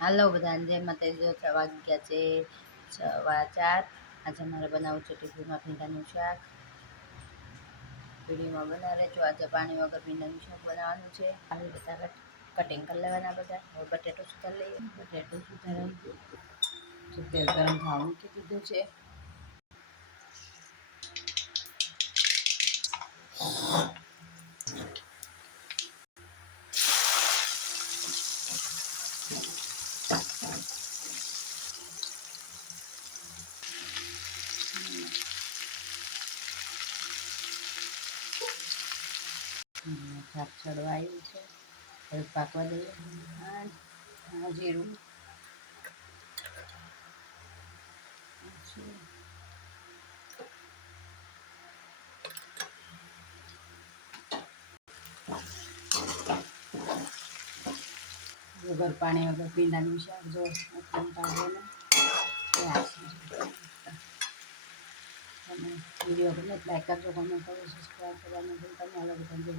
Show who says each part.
Speaker 1: હાલો બધાને, જય માતાજી. છ વાગી ગયા છે સવા ચાર. આજે મારે બનાવવું છે ટીફીમાં ભીંડાનું શાક. પીડીમાં બનાવે છો આજે પાણી વગર ભીંડાનું શાક બનાવવાનું છે. આવી બધા કટિંગ કરી લેવાના બધા. હવે બટેટો સુધારી લઈએ. બટેટો સુધારાઈ જો તેલ ગરમ થવા મૂકી દીધું છે. શાક ચડવા આવ્યું છે. હવે પાકવા દઈએ. જીરું. વગર પાણી, વગર પીંડાનું શાક જો પાડેલું તમે વીડિયો ગમે લાઈક કરજો કમેન્ટ કરો સબસ્ક્રાઈબ કરવાનું ભૂલતા અલગ ધંધો